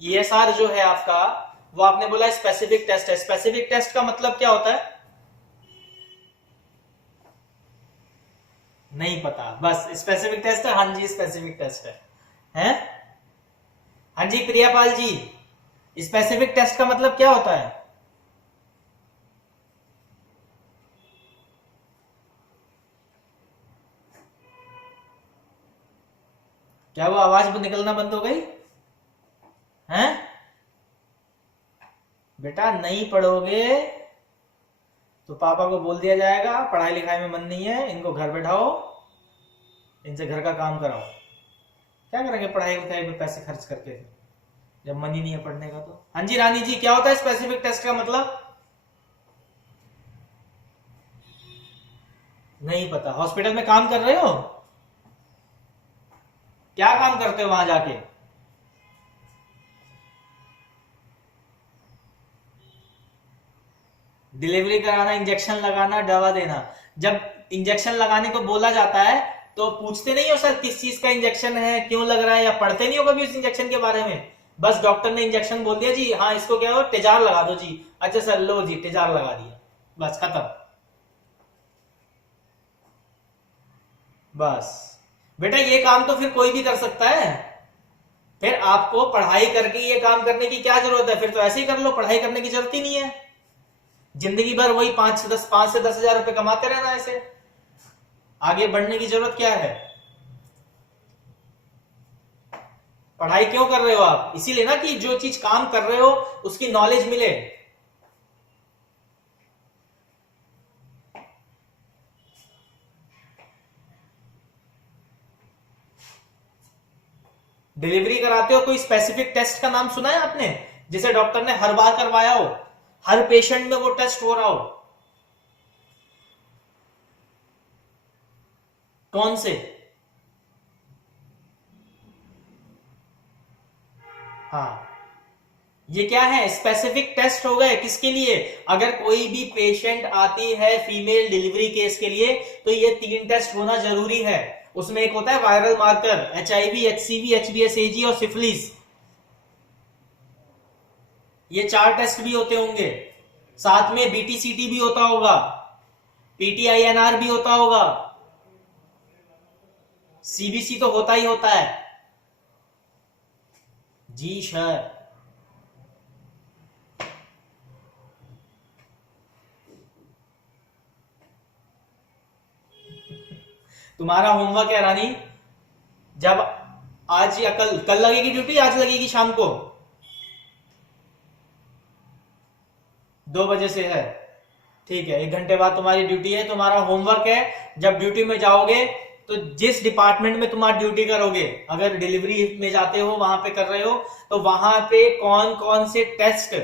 ESR जो है आपका, वो आपने बोला स्पेसिफिक टेस्ट है। स्पेसिफिक टेस्ट का मतलब क्या होता है? नहीं पता, बस स्पेसिफिक टेस्ट है। हाँ जी, स्पेसिफिक टेस्ट है। हैं? हाँ जी प्रियापाल जी, स्पेसिफिक टेस्ट का मतलब क्या होता है? क्या वो आवाज निकलना बंद हो गई? हैं? बेटा नहीं पढ़ोगे तो पापा को बोल दिया जाएगा पढ़ाई लिखाई में मन नहीं है, इनको घर बैठाओ, इनसे घर का काम कराओ। क्या करेंगे पढ़ाई लिखाई में पैसे खर्च करके जब मन ही नहीं है पढ़ने का? तो हाँ जी रानी जी, क्या होता है स्पेसिफिक टेस्ट का मतलब? नहीं पता। हॉस्पिटल में काम कर रहे हो? क्या काम करते हो वहां जाके? डिलीवरी कराना, इंजेक्शन लगाना, दवा देना। जब इंजेक्शन लगाने को बोला जाता है तो पूछते नहीं हो सर किस चीज का इंजेक्शन है, क्यों लग रहा है, या पढ़ते नहीं हो कभी उस इंजेक्शन के बारे में? बस डॉक्टर ने इंजेक्शन बोल दिया जी, हाँ इसको क्या हो, तेजार लगा दो जी। अच्छा सर लो जी, तेजार लगा दिया, बस खत्म। बस बेटा, ये काम तो फिर कोई भी कर सकता है। फिर आपको पढ़ाई करके ये काम करने की क्या जरूरत है? फिर तो ऐसे ही कर लो, पढ़ाई करने की जरूरत ही नहीं है। जिंदगी भर वही 5 से 10 रुपए कमाते रहना ऐसे। आगे बढ़ने की जरूरत क्या है? पढ़ाई क्यों कर रहे हो आप? इसीलिए ना कि जो चीज काम कर रहे हो उसकी नॉलेज मिले। डिलीवरी कराते हो, कोई स्पेसिफिक टेस्ट का नाम सुना है आपने जिसे डॉक्टर ने हर बार करवाया हो, हर पेशेंट में वो टेस्ट हो रहा हो? कौन से? हाँ, ये क्या है? स्पेसिफिक टेस्ट हो गए किसके लिए? अगर कोई भी पेशेंट आती है फीमेल डिलीवरी केस के लिए तो ये 3 टेस्ट होना जरूरी है। उसमें एक होता है viral marker, HIV, HCV, HBsAg और सिफिलिस। ये 4 टेस्ट भी होते होंगे। साथ में BTCT भी होता होगा, PTINR भी होता होगा, CBC तो होता ही होता है। जी सर। तुम्हारा होमवर्क है रानी, जब आज या कल, कल लगेगी ड्यूटी, आज लगेगी शाम को? 2 बजे से है, ठीक है, 1 घंटे बाद तुम्हारी ड्यूटी है। तुम्हारा होमवर्क है, जब ड्यूटी में जाओगे तो जिस डिपार्टमेंट में तुम्हारी ड्यूटी करोगे, अगर डिलीवरी में जाते हो वहां पे कर रहे हो, तो वहां पे कौन कौन से टेस्ट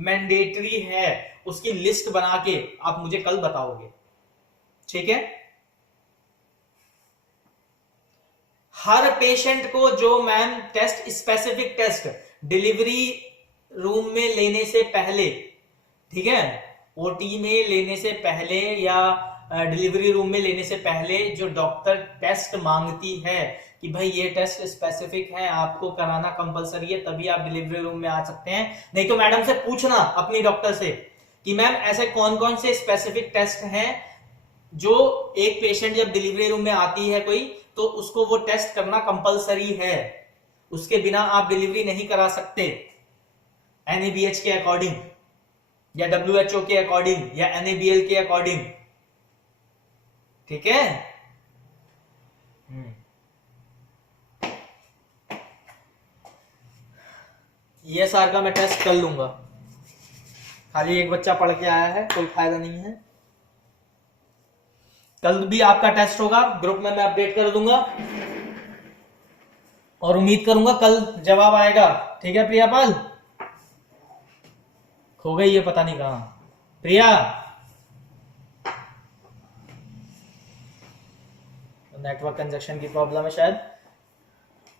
मैंडेटरी है उसकी लिस्ट बना के आप मुझे कल बताओगे, ठीक है? हर पेशेंट को जो ma'am test, specific test delivery room में लेने से पहले, ठीक है, ओटी में लेने से पहले या डिलीवरी रूम में लेने से पहले जो डॉक्टर टेस्ट मांगती है कि भाई ये टेस्ट स्पेसिफिक है, आपको कराना कंपलसरी है, तभी आप डिलीवरी रूम में आ सकते हैं। नहीं तो मैडम से पूछना अपनी डॉक्टर से कि मैम ऐसे कौन कौन से स्पेसिफिक टेस्ट हैं जो एक पेशेंट जब डिलीवरी रूम में आती है कोई, तो उसको वो टेस्ट करना कंपलसरी है, उसके बिना आप डिलीवरी नहीं करा सकते। NABH के अकॉर्डिंग या WHO के अकॉर्डिंग या NABL के अकॉर्डिंग, ठीक है? ESR का मैं टेस्ट कर लूंगा, खाली एक बच्चा पढ़ के आया है, कोई फायदा नहीं है। कल भी आपका टेस्ट होगा, ग्रुप में मैं अपडेट कर दूंगा और उम्मीद करूंगा कल जवाब आएगा, ठीक है प्रियापाल? खो गई ये पता नहीं कहां प्रिया। नेटवर्क कंजेक्शन की प्रॉब्लम है शायद।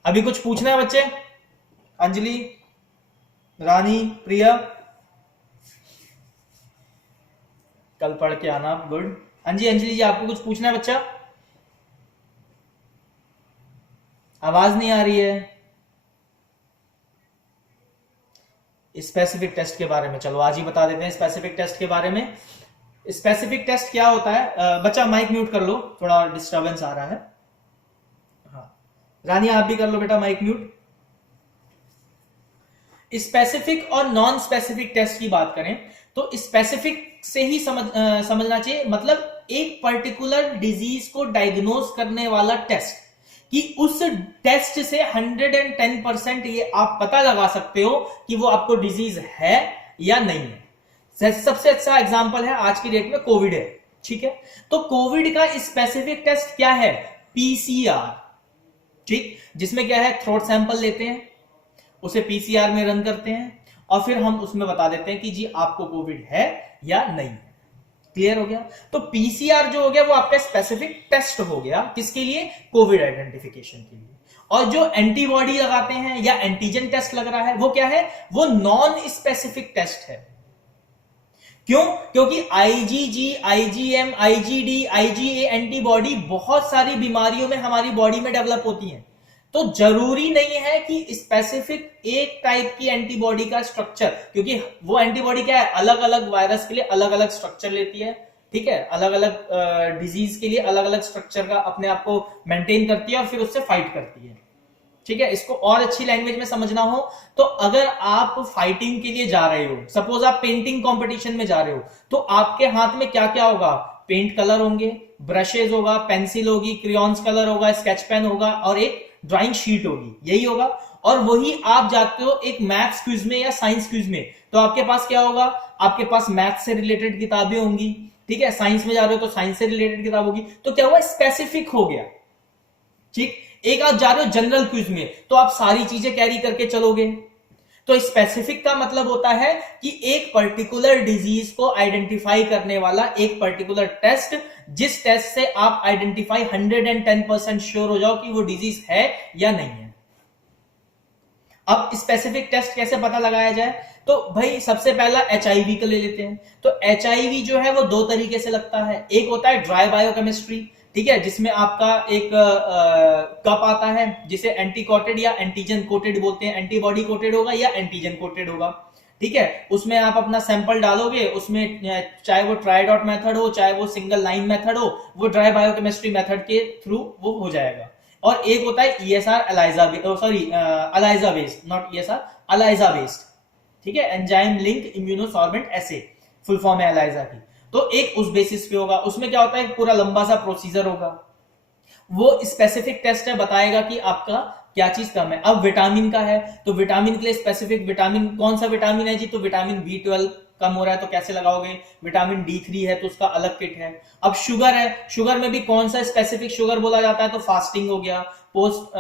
अभी कुछ पूछना है बच्चे? अंजलि, रानी, प्रिया, कल पढ़ के आना, गुड। हाँ जी अंजलि जी, आपको कुछ पूछना है बच्चा? आवाज नहीं आ रही है। स्पेसिफिक टेस्ट के बारे में चलो आज ही बता देते हैं स्पेसिफिक टेस्ट के बारे में। स्पेसिफिक टेस्ट क्या होता है? बच्चा माइक म्यूट कर लो, थोड़ा डिस्टरबेंस आ रहा है। हाँ रानी आप भी कर लो बेटा माइक म्यूट। स्पेसिफिक और नॉन स्पेसिफिक टेस्ट की बात करें तो स्पेसिफिक से ही समझना चाहिए, मतलब एक पर्टिकुलर डिजीज को डायग्नोज करने वाला टेस्ट, कि उस टेस्ट से 110% ये आप पता लगा सकते हो कि वो आपको डिजीज है या नहीं है। सबसे अच्छा एग्जांपल है आज की डेट में कोविड है, ठीक है? तो कोविड का स्पेसिफिक टेस्ट क्या है? पीसीआर, ठीक, जिसमें क्या है, थ्रोट सैंपल लेते हैं, उसे पीसीआर में रन करते हैं और फिर हम उसमें बता देते हैं कि जी आपको कोविड है या नहीं है। क्लियर हो गया? तो पीसीआर जो हो गया वो आपका स्पेसिफिक टेस्ट हो गया, किसके लिए? कोविड आइडेंटिफिकेशन के लिए। और जो एंटीबॉडी लगाते हैं या एंटीजन टेस्ट लग रहा है वो क्या है? वो नॉन स्पेसिफिक टेस्ट है। क्यों? क्योंकि IgG, IgM, IgD, IgA antibody बहुत सारी बीमारियों में हमारी बॉडी में डेवलप होती हैं, तो जरूरी नहीं है कि स्पेसिफिक एक टाइप की एंटीबॉडी का स्ट्रक्चर, क्योंकि वो एंटीबॉडी क्या है, अलग अलग वायरस के लिए अलग अलग स्ट्रक्चर लेती है, ठीक है, अलग अलग डिजीज के लिए अलग अलग स्ट्रक्चर का अपने आप को मेंटेन करती है और फिर उससे फाइट करती है, ठीक है? इसको और अच्छी लैंग्वेज में समझना हो तो अगर आप फाइटिंग के लिए जा रहे हो, सपोज आप पेंटिंग कंपटीशन में जा रहे हो, तो आपके हाथ में क्या क्या होगा? पेंट कलर होंगे, ब्रशेज होगा, पेंसिल होगी, क्रियॉन्स कलर होगा, स्केच पेन होगा और एक ड्राइंग शीट होगी, यही होगा। और वही आप जाते हो एक मैथ्स क्विज में या साइंस क्विज में, तो आपके पास क्या होगा? आपके पास मैथ्स से रिलेटेड किताबें होंगी, ठीक है? साइंस में जा रहे हो तो साइंस से रिलेटेड किताब होगी, तो क्या हुआ? स्पेसिफिक हो गया, ठीक। एक आप जा रहे हो जनरल क्विज में तो आप सारी चीजें कैरी करके चलोगे। तो स्पेसिफिक का मतलब होता है कि एक पर्टिकुलर डिजीज को आइडेंटिफाई करने वाला एक पर्टिकुलर टेस्ट, जिस टेस्ट से आप आइडेंटिफाई 110% श्योर हो जाओ कि वो डिजीज है या नहीं है। अब स्पेसिफिक टेस्ट कैसे पता लगाया जाए? तो भाई सबसे पहला एचआईवी का ले लेते हैं। तो एचआईवी जो है वो दो तरीके से लगता है। एक होता है ड्राई बायोकेमिस्ट्री, ठीक है, जिसमें आपका एक कप आता है जिसे एंटी कोटेड या एंटीजन कोटेड बोलते हैं, एंटीबॉडी कोटेड होगा या एंटीजन कोटेड होगा, ठीक है? उसमें आप अपना सैंपल डालोगे, उसमें चाहे वो ट्राई डॉट मेथड हो चाहे वो सिंगल लाइन मेथड हो, वो ड्राई बायोकेमिस्ट्री मेथड के थ्रू वो हो जाएगा। और एक होता है ESR ELISA, sorry ELISA based, not ESR, ELISA based, ठीक है, enzyme linked immunosorbent assay full form है एलाइजा की। तो एक उस बेसिस पे होगा, उसमें क्या होता है, पूरा लंबा सा प्रोसीजर होगा, वो स्पेसिफिक टेस्ट है, बताएगा कि आपका क्या चीज कम है। अब विटामिन का है तो विटामिन के लिए स्पेसिफिक विटामिन, कौन सा विटामिन है जी? तो विटामिन B12 कम हो रहा है तो कैसे लगाओगे? विटामिन D3 है तो उसका अलग किट है। अब शुगर है, शुगर में भी कौन सा स्पेसिफिक शुगर बोला जाता है? तो फास्टिंग हो गया, पोस्ट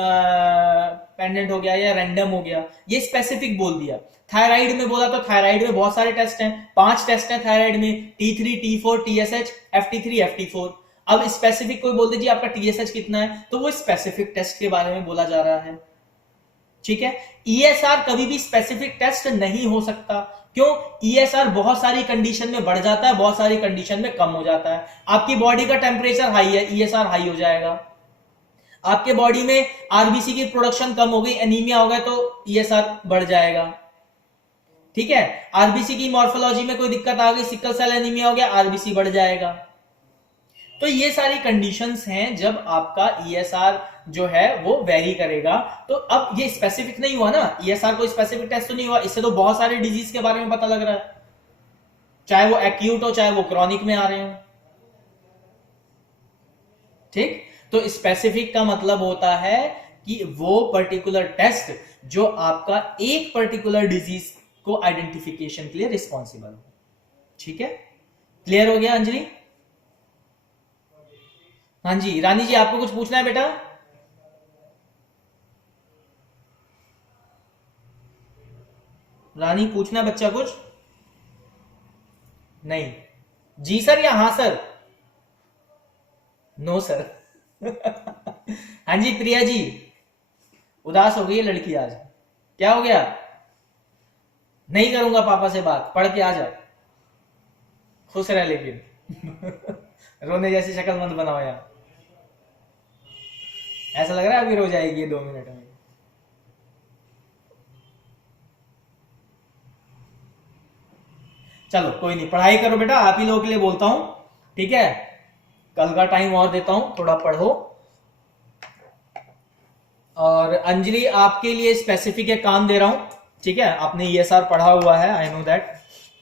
पेंडेंट हो गया या रैंडम हो गया, ये स्पेसिफिक बोल दिया। थायराइड में बोला तो थायराइड में बहुत सारे टेस्ट हैं, 5 टेस्ट हैं थायराइड में, T3, T4, TSH, FT3, FT4। अब स्पेसिफिक कोई बोल दीजिए आपका TSH कितना है, तो वो स्पेसिफिक टेस्ट के बारे में बोला जा रहा है, ठीक है? ESR कभी भी स्पेसिफिक टेस्ट नहीं हो सकता। क्यों? ESR बहुत सारी कंडीशन में बढ़ जाता है, बहुत सारी कंडीशन में कम हो जाता है। आपकी बॉडी का टेम्परेचर हाई है, ESR हाई हो जाएगा। आपके बॉडी में आरबीसी की प्रोडक्शन कम हो गई, एनीमिया हो गया, तो ESR बढ़ जाएगा, ठीक है? आरबीसी की मॉर्फोलॉजी में कोई दिक्कत आ गई, सिकल सेल एनीमिया हो गया, आरबीसी बढ़ जाएगा। तो ये सारी कंडीशंस हैं जब आपका ESR जो है वो वेरी करेगा। तो अब ये स्पेसिफिक नहीं हुआ ना, ESR कोई स्पेसिफिक टेस्ट तो नहीं हुआ, इससे तो बहुत सारे डिजीज के बारे में पता लग रहा है, चाहे वो एक्यूट हो चाहे वो क्रॉनिक में आ रहे हो, ठीक? तो स्पेसिफिक का मतलब होता है कि वो पर्टिकुलर टेस्ट जो आपका एक पर्टिकुलर डिजीज को आइडेंटिफिकेशन के लिए रिस्पॉन्सिबल हो, ठीक है? क्लियर हो गया अंजलि? हाँ जी रानी जी, आपको कुछ पूछना है बेटा? रानी पूछना है बच्चा कुछ? नहीं जी सर या हाँ सर? No sir. हाँ जी प्रिया जी, उदास हो गई है लड़की आज, क्या हो गया? नहीं करूंगा पापा से बात, पढ़ के आ जा, खुश रह लेकिन। रोने जैसी शक्ल मत बनाओ यार, ऐसा लग रहा है अभी रो जाएगी 2 मिनट में। चलो कोई नहीं, पढ़ाई करो बेटा, आप ही लोगों के लिए बोलता हूं, ठीक है। कल का टाइम और देता हूं, थोड़ा पढ़ो। और अंजलि आपके लिए स्पेसिफिक एक काम दे रहा हूं, ठीक है। आपने ESR पढ़ा हुआ है, आई नो दैट।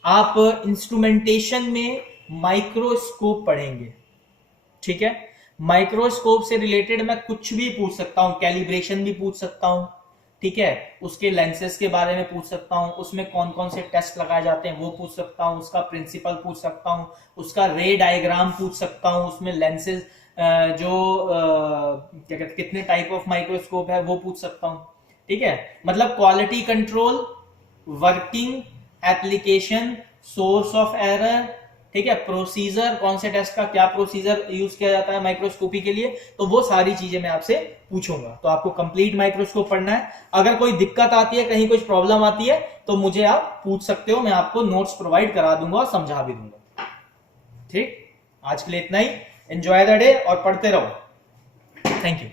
आप इंस्ट्रूमेंटेशन में माइक्रोस्कोप पढ़ेंगे, ठीक है। माइक्रोस्कोप से रिलेटेड मैं कुछ भी पूछ सकता हूं, कैलिब्रेशन भी पूछ सकता हूं, ठीक है। उसके लेंसेज के बारे में पूछ सकता हूं, उसमें कौन कौन से टेस्ट लगाए जाते हैं वो पूछ सकता हूं, उसका प्रिंसिपल पूछ सकता हूं, उसका रे डायग्राम पूछ सकता हूं, उसमें लेंसेज जो क्या कहते, कितने टाइप ऑफ माइक्रोस्कोप है वो पूछ सकता हूं, ठीक है। मतलब quality control, working, application, source of error, ठीक है, प्रोसीजर, कौन से टेस्ट का क्या प्रोसीजर यूज किया जाता है माइक्रोस्कोपी के लिए, तो वो सारी चीजें मैं आपसे पूछूंगा। तो आपको कंप्लीट माइक्रोस्कोप पढ़ना है। अगर कोई दिक्कत आती है, कहीं कुछ प्रॉब्लम आती है, तो मुझे आप पूछ सकते हो, मैं आपको नोट्स प्रोवाइड करा दूंगा और समझा भी दूंगा। ठीक, आज के लिए इतना ही। एंजॉय द डे और पढ़ते रहो। Thank you.